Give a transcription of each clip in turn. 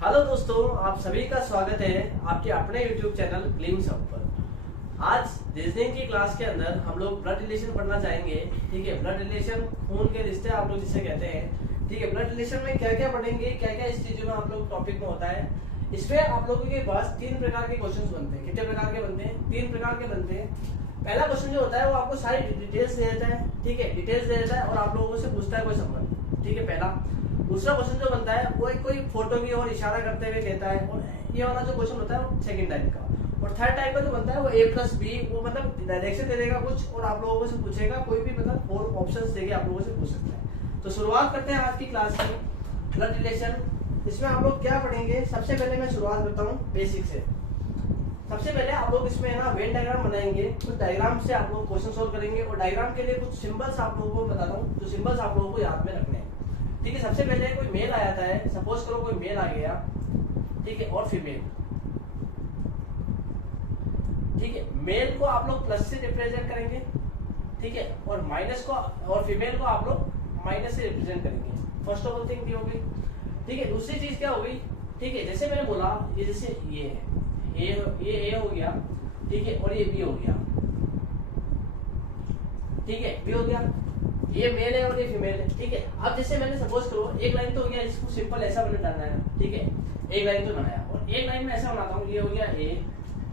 Hello दोस्तों, आप सभी का स्वागत है आपके अपने YouTube चैनल ग्लिम्स ऑफ पर। आज रीजनिंग की क्लास के अंदर हम लोग ब्लड रिलेशन पढ़ना चाहेंगे। ठीक है, ब्लड रिलेशन खून के रिश्ते आप लोग जिसे कहते हैं। ठीक है, ब्लड रिलेशन में क्या क्या पढ़ेंगे, क्या क्या इस चीजों में आप लोग टॉपिक में होता है। इसमें आप लोगों के पास 3 प्रकार के क्वेश्चन बनते हैं। कितने प्रकार के बनते हैं? 3 प्रकार के बनते हैं। पहला क्वेश्चन जो होता है वो आपको सारी डिटेल्स दे देता है। ठीक है, डिटेल्स दे देता है और आप लोगों से पूछता है कोई संबंध। ठीक है, पहला। दूसरा क्वेश्चन जो बनता है वो कोई फोटो की ओर इशारा करते हुए देता है, और ये वाला जो क्वेश्चन होता है वो सेकंड टाइप का। और थर्ड टाइप का जो बनता है वो A+B, वो मतलब डायरेक्शन दे देगा कुछ और आप लोगों से पूछेगा कोई भी, मतलब 4 ऑप्शंस देके आप लोगों से पूछ सकता है। तो शुरुआत करते हैं आज की क्लास की ब्लड रिलेशन। इसमें आप लोग क्या पढ़ेंगे? सबसे पहले मैं शुरुआत करता हूँ बेसिक से। सबसे पहले आप लोग इसमें ना वेन डायग्राम बनाएंगे। कुछ डायग्राम से आप लोग क्वेश्चन सोल्व करेंगे और डायग्राम के लिए कुछ सिंबल्स आप लोगों को बताता हूँ, जो सिंबल्स आप लोगों को याद में रखने हैं। ठीक है, सबसे पहले कोई मेल आया था, सपोज करो कोई मेल आ गया। ठीक है, और फीमेल। ठीक है, मेल को आप लोग प्लस से रिप्रेजेंट करेंगे। ठीक है, और माइनस को और फीमेल को आप लोग माइनस से रिप्रेजेंट करेंगे। फर्स्ट ऑफ ऑल थिंग ये हो गई। ठीक है, दूसरी चीज क्या हो गई? ठीक है, जैसे मैंने बोला ये जैसे ये है, ये ए हो गया। ठीक है, और ये बी हो गया। ठीक है, बी हो गया, ये मेल है और ये फीमेल है। ठीक है, अब जैसे मैंने सपोज करो एक लाइन तो हो गया, इसको सिंपल ऐसा बना डालना है। ठीक है, एक लाइन तो बनाया और एक लाइन में ऐसा बनाता हूँ, ये हो गया ए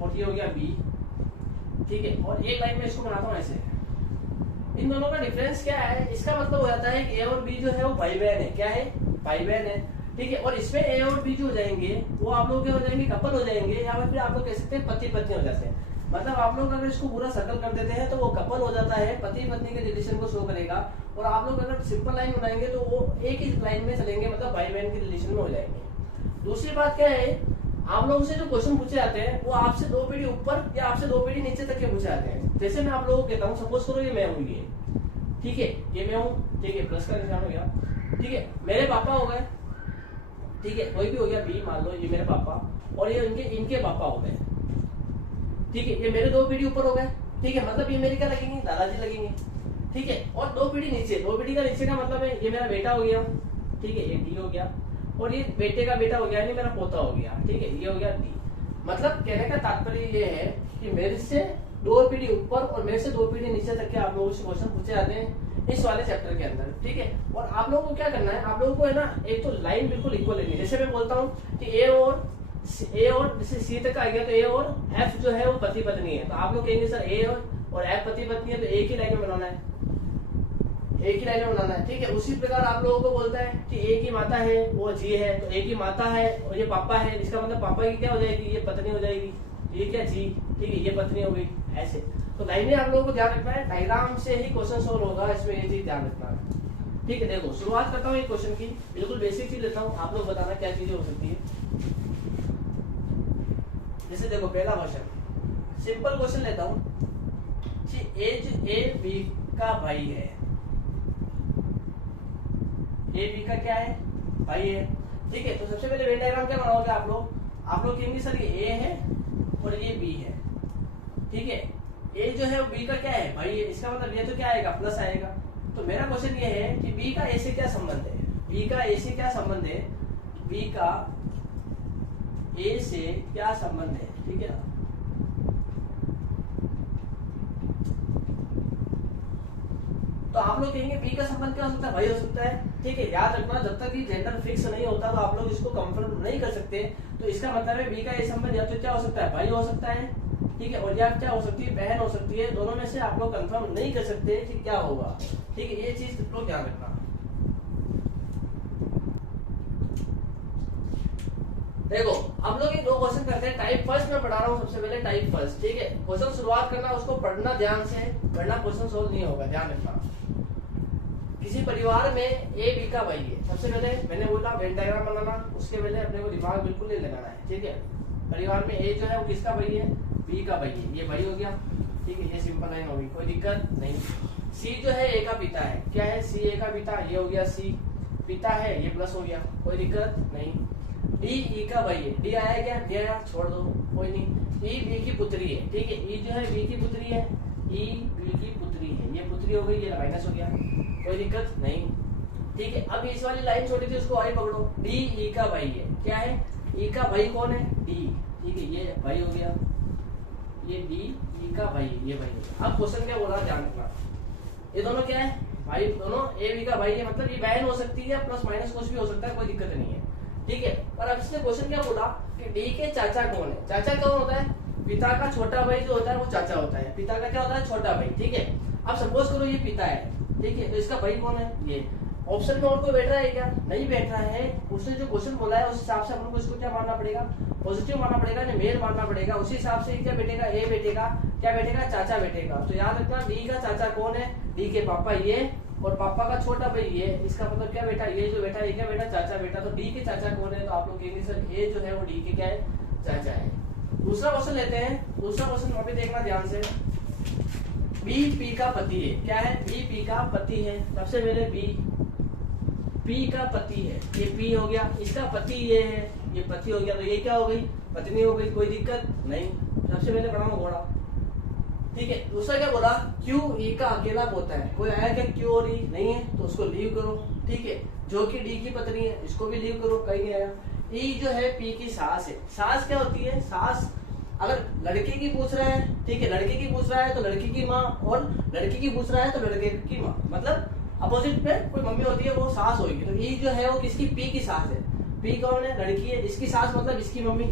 और ये हो गया बी। ठीक है, और एक लाइन में इसको बनाता हूँ ऐसे। इन दोनों का डिफरेंस क्या है? इसका मतलब हो जाता है कि ए और बी जो है वो भाई बहन है। क्या है? भाई बहन है। ठीक है, और इसमें ए और बी जो हो जाएंगे वो आप लोग क्या हो जाएंगे? कपल हो जाएंगे, या फिर आप लोग कह सकते हैं पति पत्नी हो जाते हैं। मतलब आप लोग अगर इसको पूरा सर्कल कर देते हैं तो वो कपल हो जाता है, पति पत्नी के रिलेशन को शो करेगा। और आप लोग अगर सिंपल लाइन बनाएंगे तो वो एक ही लाइन में चलेंगे, मतलब भाई बहन के रिलेशन में हो जाएंगे। दूसरी बात क्या है, आप लोगों से जो क्वेश्चन पूछे जाते हैं वो आपसे 2 पीढ़ी ऊपर या आपसे 2 पीढ़ी नीचे तक के पूछे जाते हैं। जैसे मैं आप लोगों को कहता हूँ, सपोज करो ये मैं हूँ, ये ठीक है, ये मैं हूँ। ठीक है, प्लस का निशान हो गया। ठीक है, मेरे पापा हो गए। ठीक है, कोई भी हो गया, बी मान लो, ये मेरे पापा और ये इनके पापा हो गए। ठीक है, ये मेरे 2 पीढ़ी ऊपर हो गए। ठीक है, मतलब ये मेरे क्या लगेंगे? दादाजी लगेंगे। ठीक है, और 2 पीढ़ी नीचे, 2 पीढ़ी का नीचे का मतलब है ये मेरा बेटा हो गया। ठीक है, ये डी हो गया, और ये बेटे का बेटा हो गया, यानी मेरा पोता हो गया। ठीक है, ये हो गया डी। मतलब कहने का तात्पर्य ये है कि मेरे से 2 पीढ़ी ऊपर और मेरे से 2 पीढ़ी नीचे तक के आप लोगों से क्वेश्चन पूछे जाते हैं इस वाले चैप्टर के अंदर। ठीक है, और आप लोगों को क्या करना है? आप लोगों को है ना, एक तो लाइन बिल्कुल इक्वल लेनी है। जैसे मैं बोलता हूँ कि ए और जैसे सी तक आ गया तो ए और एफ जो है वो पति पत्नी है, तो आप लोग कहेंगे सर ए और एफ पति पत्नी है, तो एक ही लाइन में बनाना है, एक ही लाइन में बनाना है। ठीक है, उसी प्रकार आप लोगों को बोलता है कि एक ही माता है वो जी है, तो एक ही माता है और ये पापा है, इसका मतलब पापा की क्या हो जाएगी? ये पत्नी हो जाएगी। ये क्या? जी। ठीक है, ये पत्नी हो गई। ऐसे तो लाइनें आप लोगों को ध्यान रखना है, डायग्राम से ही क्वेश्चन सोल्व होगा, इसमें ये चीज ध्यान रखना है। ठीक है, देखो शुरुआत करता हूँ एक क्वेश्चन की, बिल्कुल बेसिक चीज लेता हूँ, आप लोग बताना क्या चीजें हो सकती है। जैसे देखो पहला क्वेश्चन, सिंपल क्वेश्चन लेता हूँ कि एज ए बी का भाई है। ए बी का क्या है? भाई है। ठीक है, तो सबसे पहले वेन डायग्राम क्या बनाओगे आप लोग? आप लोग कहेंगे सर ये ए है और ये बी है। ठीक है, ए जो है वो बी का क्या है? भाई है। इसका मतलब ये तो क्या आएगा? प्लस आएगा। तो मेरा क्वेश्चन ये है कि बी का ए से क्या संबंध है? बी का ए से क्या संबंध है? बी का ए से क्या संबंध है? ठीक है ना, तो आप लोग कहेंगे बी का संबंध क्या हो सकता है? भाई हो सकता है। ठीक है, याद रखना जब तक ये जेंडर फिक्स नहीं होता तो आप लोग इसको कंफर्म नहीं कर सकते। तो इसका मतलब है बी का ये संबंध या तो क्या हो सकता है? भाई हो सकता है। ठीक है, और या क्या हो सकती है? बहन हो सकती है। दोनों में से आप लोग कंफर्म नहीं कर सकते कि क्या होगा। ठीक है, ये चीज लोग ध्यान रखना। देखो हम लोग ये 2 क्वेश्चन करते हैं। टाइप फर्स्ट में पढ़ा रहा हूँ, सबसे पहले टाइप फर्स्ट। ठीक है, क्वेश्चन शुरुआत करना, उसको पढ़ना ध्यान से, वरना क्वेश्चन सोल्व नहीं होगा, ध्यान रखना। किसी परिवार में ए बी का भाई है। सबसे पहले मैंने बोला वेन डायग्राम बनाना, उसके पहले अपने को दिमाग बिल्कुल नहीं लगाना है। ठीक है, परिवार में ए जो है वो किसका भाई है? बी का भाई है। ये भाई हो गया। ठीक है, ये सिंपल लाइन होगी, कोई दिक्कत नहीं। सी जो है ए का पिता है। क्या है? सी ए का पिता, ये हो गया सी पिता है, ये प्लस हो गया, कोई दिक्कत नहीं। डी ई का भाई है। डी आया क्या? डी आया, छोड़ दो, कोई नहीं। ई बी की पुत्री है। ठीक है, ई जो है बी की पुत्री है, ई बी की पुत्री है, ये पुत्री हो गई, ये माइनस हो गया, कोई दिक्कत नहीं। ठीक है, अब इस वाली लाइन छोटी थी उसको आई पकड़ो। डी ई का भाई है। क्या है? ई का भाई कौन है? डी। ठीक है, ये भाई हो गया, ये डी, ई का भाई, ये भाई हो गया। अब क्वेश्चन क्या बोला, ध्यान रखना, ये दोनों क्या है? भाई दोनों, ए बी का भाई है, मतलब ये बहन हो सकती है, प्लस माइनस कुछ भी हो सकता है, कोई दिक्कत नहीं है। ठीक है, और अब इसने क्वेश्चन क्या बोला कि डी के चाचा कौन है? चाचा कौन होता है? पिता का छोटा भाई जो होता है वो चाचा होता है। पिता का क्या होता है? छोटा भाई। ठीक है, अब सपोज करो ये पिता है, ठीक है, तो इसका भाई कौन है? ये। ऑप्शन में और कोई बैठ रहा है क्या? नहीं बैठ रहा है। उसने जो क्वेश्चन बोला है उस हिसाब से अपन को इसको क्या मानना पड़ेगा? पॉजिटिव मानना पड़ेगा, मेल मानना पड़ेगा। उसी हिसाब से क्या बैठेगा? ए बैठेगा, क्या बैठेगा? चाचा बैठेगा। तो याद रखना, डी का चाचा कौन है? डी के पापा ये, और पापा का छोटा भाई ये। इसका मतलब क्या बेटा? ये जो बेटा, ये क्या बेटा? चाचा बेटा। तो डी के चाचा कौन है? तो आप लोग कहेंगे सर ए जो है वो डी के क्या है? चाचा है। दूसरा क्वेश्चन लेते हैं। दूसरा क्वेश्चन वहां पे देखना ध्यान से। बी पी का पति है। क्या है? बी पी का पति है। सबसे पहले बी पी का पति है, ये पी हो गया, इसका पति ये है, ये पति हो गया, तो ये क्या हो गई? पत्नी हो गई। कोई दिक्कत नहीं। सबसे पहले बढ़ाओ घोड़ा। ठीक है, दूसरा क्या बोला? क्यू ई का अकेला पोता है। कोई आया क्या? क्यू और ई नहीं है, तो उसको लीव करो। ठीक है, जो कि डी की पत्नी है, इसको भी लीव करो, कहीं नहीं आया। ई जो है पी की सास है। सास क्या होती है? सास अगर लड़के की पूछ रहा है, ठीक है, लड़के की पूछ रहा है तो लड़की की माँ, और लड़की की पूछ रहा है तो लड़के की माँ, मतलब अपोजिट पे कोई मम्मी होती है, वो सास होगी। तो ई जो है वो किसकी? पी की सास है। पी कौन है? लड़की है। इसकी सास मतलब इसकी मम्मी,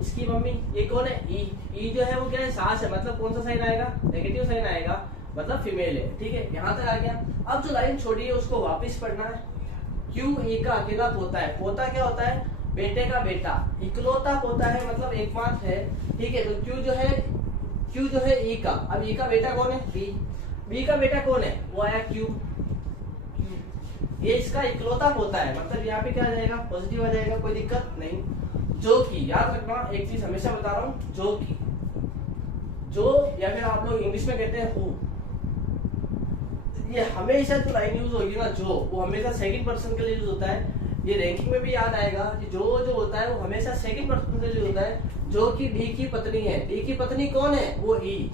इसकी मम्मी। ये कौन है? ई। ई जो है वो क्या है? सास है, मतलब कौन सा साइन आएगा? नेगेटिव साइन आएगा, मतलब फीमेल है। ठीक है, यहाँ तक आ गया। अब जो लाइन छोड़ी है उसको वापस पढ़ना है। क्यू ई का अकेला पोता है। पोता क्या होता है? बेटे का बेटा। इकलौता पोता है, मतलब एकमात्र है। ठीक है, तो क्यू जो है ई का। अब ई का बेटा कौन है? बी। बी का बेटा कौन है? वो आया क्यू। ये इसका इकलौता पोता है, मतलब यहाँ पे क्या आ जाएगा? पॉजिटिव आ जाएगा, कोई दिक्कत नहीं। जो कि, याद रखना एक चीज हमेशा बता रहा हूँ, जो कि, जो या फिर आप लोग इंग्लिश में कहते हैं हु, ये हमेशा जो लाइन यूज होगी ना, जो, वो हमेशा सेकंड पर्सन के लिए यूज होता है। ये रैंकिंग में भी याद आएगा कि जो होता है वो हमेशा सेकंड पर्सन के लिए होता है। जो कि डी की पत्नी है। डी की पत्नी कौन है? वो ई।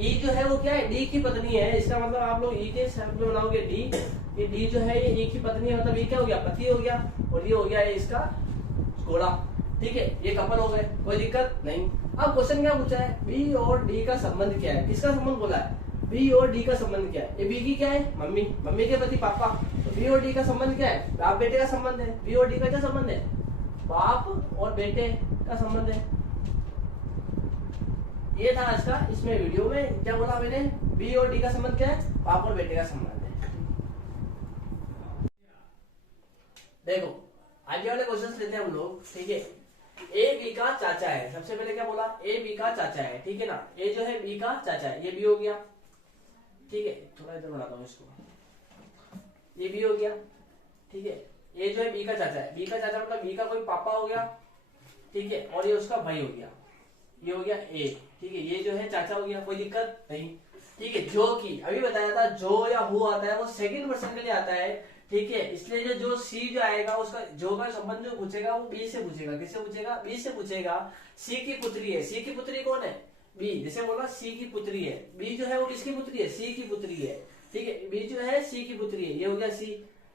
ई जो है वो क्या है? डी की पत्नी है। इसका मतलब आप लोग ई के शब्द में बनाओगे डी। ये डी जो है ये ई की पत्नी है, मतलब ये क्या हो गया? पति हो गया, और ये हो गया ये इसका घोड़ा। ठीक है, ये कपल हो गए, कोई दिक्कत नहीं। अब क्वेश्चन क्या पूछा है? बी और डी का संबंध क्या है? किसका संबंध बोला है? बी और डी का संबंध क्या है? ये बी की क्या है? मम्मी, मम्मी के पति पापा। तो बी और डी का संबंध क्या है? बाप बेटे का संबंध है। बी और डी का क्या संबंध है? बाप और बेटे का संबंध है। ये था आज का इसमें वीडियो में क्या बोला मैंने? बी और डी का संबंध क्या है? बाप और बेटे का संबंध है। देखो आगे वाले क्वेश्चन लेते हैं हम लोग। ठीक है, ए बी का चाचा है। सबसे पहले क्या बोला? ए बी का चाचा है। ठीक है ना, ए जो है बी का चाचा है, ये बी हो गया। ठीक है, थोड़ा इधर बनाता हूँ इसको, ये बी हो गया। ठीक है, ये जो है बी का चाचा है। बी का चाचा मतलब बी का कोई पापा हो गया। ठीक है, और ये उसका भाई हो गया, ये हो गया ए। ठीक है, ये जो है चाचा हो गया, कोई दिक्कत नहीं। ठीक है, जो कि अभी बताया था, जो या हु आता है वो सेकंड पर्सन के लिए आता है। ठीक है, इसलिए जो सी जो आएगा उसका जो का संबंध जो पूछेगा वो बी से पूछेगा। किससे पूछेगा? बी से पूछेगा। सी की पुत्री है। सी की पुत्री कौन है? बी। जैसे बोला सी की पुत्री है, बी जो है वो किसकी पुत्री है? सी की पुत्री है। ठीक है, बी जो है सी की पुत्री है, ये हो गया सी।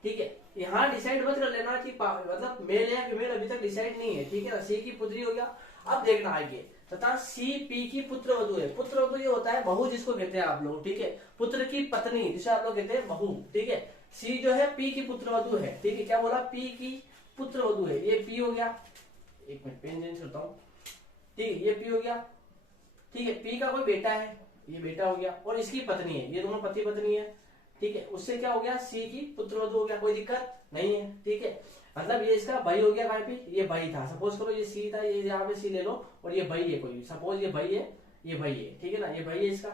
ठीक है, यहाँ डिसाइड मत कर लेना कि मतलब मेल है या फीमेल, अभी तक डिसाइड नहीं है। ठीक है ना, सी की पुत्री हो गया। अब देखना आगे, तथा सी पी की पुत्र वधु है। पुत्र वधु ये होता है बहू, जिसको कहते हैं आप लोग। ठीक है, पुत्र की पत्नी जिसे आप लोग कहते हैं बहू। ठीक है, सी जो है पी की पुत्र वधु है। ठीक है, क्या बोला? पी की पुत्र वधु है, ये पी हो गया। एक मिनट पेन चेंज करता हूँ। ठीक है, ये पी हो गया। ठीक है, पी का कोई बेटा है, ये बेटा हो गया, और इसकी पत्नी है, ये दोनों पति पत्नी है। ठीक है, उससे क्या हो गया? सी की पुत्र वधु हो गया, कोई दिक्कत नहीं है। ठीक है, मतलब ये इसका भाई हो गया। कहीं पे ये भाई था, सपोज करो ये सी था, ये यहाँ पे सी ले लो, और ये भाई है कोई, सपोज ये भाई है, ये भाई है। ठीक है ना, ये भाई है इसका।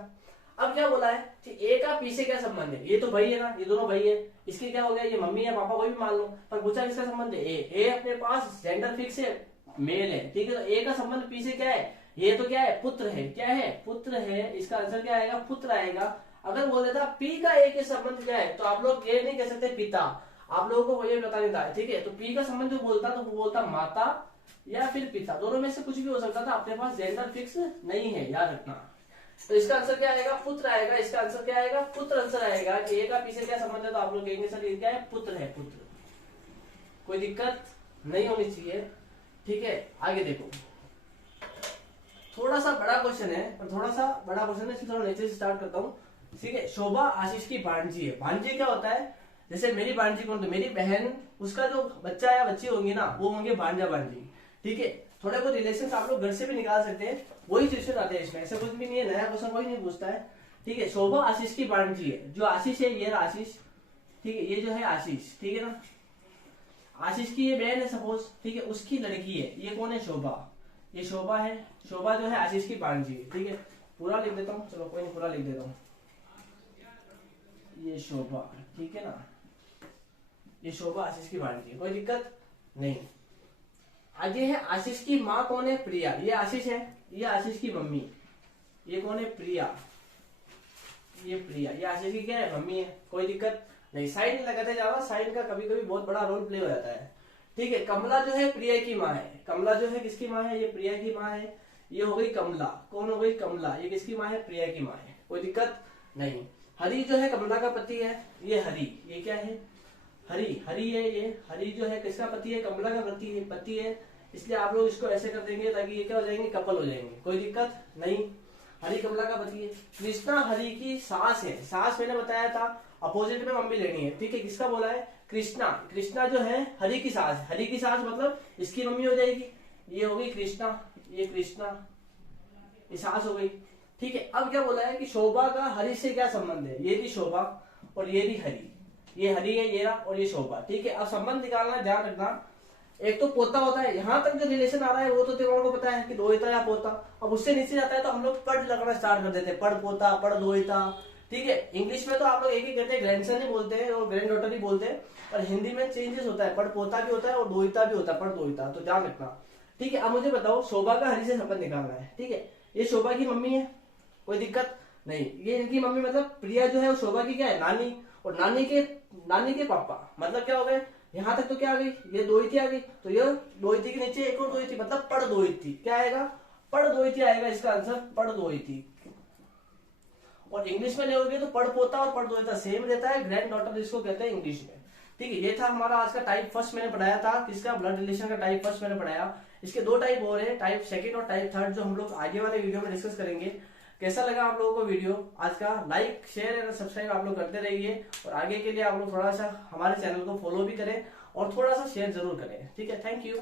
अब क्या बोला है कि ए का पी से क्या संबंध है? ये तो भाई है ना, ये दोनों भाई है। इसके क्या हो गया? ये मम्मी है, पापा कोई भी मान लो, पर पूछा किसका संबंध है? ए अपने पास जेंडर फिक्स है, मेल है। ठीक है, तो ए का संबंध पी से क्या है? ये तो क्या है? पुत्र है। क्या है? पुत्र है। इसका आंसर क्या आएगा? पुत्र आएगा। अगर बोल देता पी का ए के संबंध क्या है, तो आप लोग ये नहीं कह सकते पिता, आप लोगों को ये बता देता है। ठीक है, तो पी का संबंध जो बोलता तो वो बोलता माता या फिर पिता, दोनों में से कुछ भी हो सकता था। अपने पास जेंडर फिक्स नहीं है, याद रखना। तो इसका आंसर क्या आएगा? पुत्र आएगा। इसका आंसर क्या आएगा? पुत्र आंसर आएगा। कि ए का पी से क्या संबंध है, तो आप लोग कहेंगे सर ये क्या है? पुत्र है, पुत्र। कोई दिक्कत नहीं होनी चाहिए। ठीक है, आगे देखो, थोड़ा सा बड़ा क्वेश्चन है, पर थोड़ा सा बड़ा क्वेश्चन है, इसलिए थोड़ा नीचे से स्टार्ट करता हूँ। ठीक है, शोभा आशीष की भांजी है। भांजी क्या होता है, जैसे मेरी भांजी कौन, तो मेरी बहन, उसका जो बच्चा या बच्ची होंगी ना, वो होंगे भांजा भांजी। ठीक है, थोड़े बहुत रिलेशन आप लोग घर से भी निकाल सकते हैं, वही क्वेश्चन आते हैं इसमें, ऐसा कुछ भी नहीं है, नया क्वेश्चन कोई नहीं पूछता है। ठीक है, शोभा आशीष की भांजी है। जो आशीष है, ये आशीष, ठीक है, ये जो है आशीष, ठीक है ना, आशीष की ये बहन है सपोज, ठीक है, उसकी लड़की है, ये कौन है, शोभा, ये शोभा है। शोभा जो है आशीष की भांजी है। ठीक है, पूरा लिख देता हूँ, चलो कोई नहीं, पूरा लिख देता हूँ, ये शोभा, ठीक है ना, ये शोभा आशीष की भांजी है, कोई दिक्कत नहीं। आगे है आशीष की माँ कौन है, प्रिया, ये आशीष है, ये आशीष की मम्मी, ये कौन है, प्रिया, ये प्रिया, ये आशीष की क्या है, मम्मी है, कोई दिक्कत नहीं। साइन लगाते जाओ, साइन का कभी कभी बहुत बड़ा रोल प्ले हो जाता है। ठीक है, कमला जो है प्रिया की माँ है, कमला जो है किसकी माँ है, ये प्रिया की माँ है, ये हो गई कमला, कौन हो गई, कमला, ये किसकी माँ है, प्रिया की माँ है, कोई दिक्कत नहीं। हरि जो है कमला का पति है, ये हरि, ये क्या है, हरि, हरि है, ये हरि जो है किसका पति है, कमला का पति है, इसलिए आप लोग इसको ऐसे कर देंगे ताकि ये क्या हो जाएंगे, कपल हो जाएंगे, कोई दिक्कत नहीं। हरि कमला का पति है। कृष्णा हरि की सास है, सास मैंने बताया था अपोजिट में मम्मी लेनी है। ठीक है, किसका बोला है, कृष्णा, कृष्णा जो है हरि की सास, हरि की सास मतलब इसकी मम्मी हो जाएगी, ये हो गई कृष्णा, ये कृष्णा, ये सास हो गई। ठीक है, अब क्या बोला है कि शोभा का हरि से क्या संबंध है, ये भी शोभा और ये भी हरि, ये हरि है ये और ये शोभा। ठीक है, अब संबंध निकालना, ध्यान रखना, एक तो पोता होता है, यहाँ तक जो रिलेशन आ रहा है वो तो तुम्हारे को पता है कि दोहिता या पोता। अब उससे नीचे जाता है तो हम लोग पढ़ लगना स्टार्ट कर देते हैं, पढ़ पोता, पढ़ दोहिता। ठीक है, इंग्लिश में तो आप लोग एक ही कहते हैं, ग्रैंडसन ही बोलते हैं और ग्रैंड डॉटर ही बोलते हैं, और हिंदी में चेंजेस होता है, पढ़ पोता भी होता है और दोहिता भी होता है, पढ़ दोहिता, तो ध्यान रखना। ठीक है, अब मुझे बताओ शोभा का हरि से संबंध निकालना है। ठीक है, ये शोभा की मम्मी है, कोई दिक्कत नहीं, ये इनकी मम्मी मतलब प्रिया जो है वो शोभा की क्या है, नानी, और नानी के पापा, मतलब क्या हो गए, यहाँ तक तो क्या आ गई, ये दोहिती आ गई, तो ये दोहिती के नीचे एक और दोहिती, मतलब पड़ दोहिती, क्या आएगा, पड़ दोहिती आएगा, इसका आंसर पड़ दोहिती। और इंग्लिश में लेोगे तो पड़ पोता और पड़ दोहिता सेम रहता है, ग्रैंड डॉटर इसको कहते हैं इंग्लिश में। ठीक है, ये था हमारा आज का टाइप फर्स्ट, मैंने पढ़ाया था किसका, ब्लड रिलेशन का टाइप फर्स्ट मैंने पढ़ाया। इसके दो टाइप और है, टाइप सेकंड और टाइप थर्ड, जो हम लोग आगे वाले वीडियो में डिस्कस करेंगे। कैसा लगा आप लोगों को वीडियो आज का, लाइक शेयर एंड सब्सक्राइब आप लोग करते रहिए, और आगे के लिए आप लोग थोड़ा सा हमारे चैनल को फॉलो भी करें और थोड़ा सा शेयर जरूर करें। ठीक है, थैंक यू।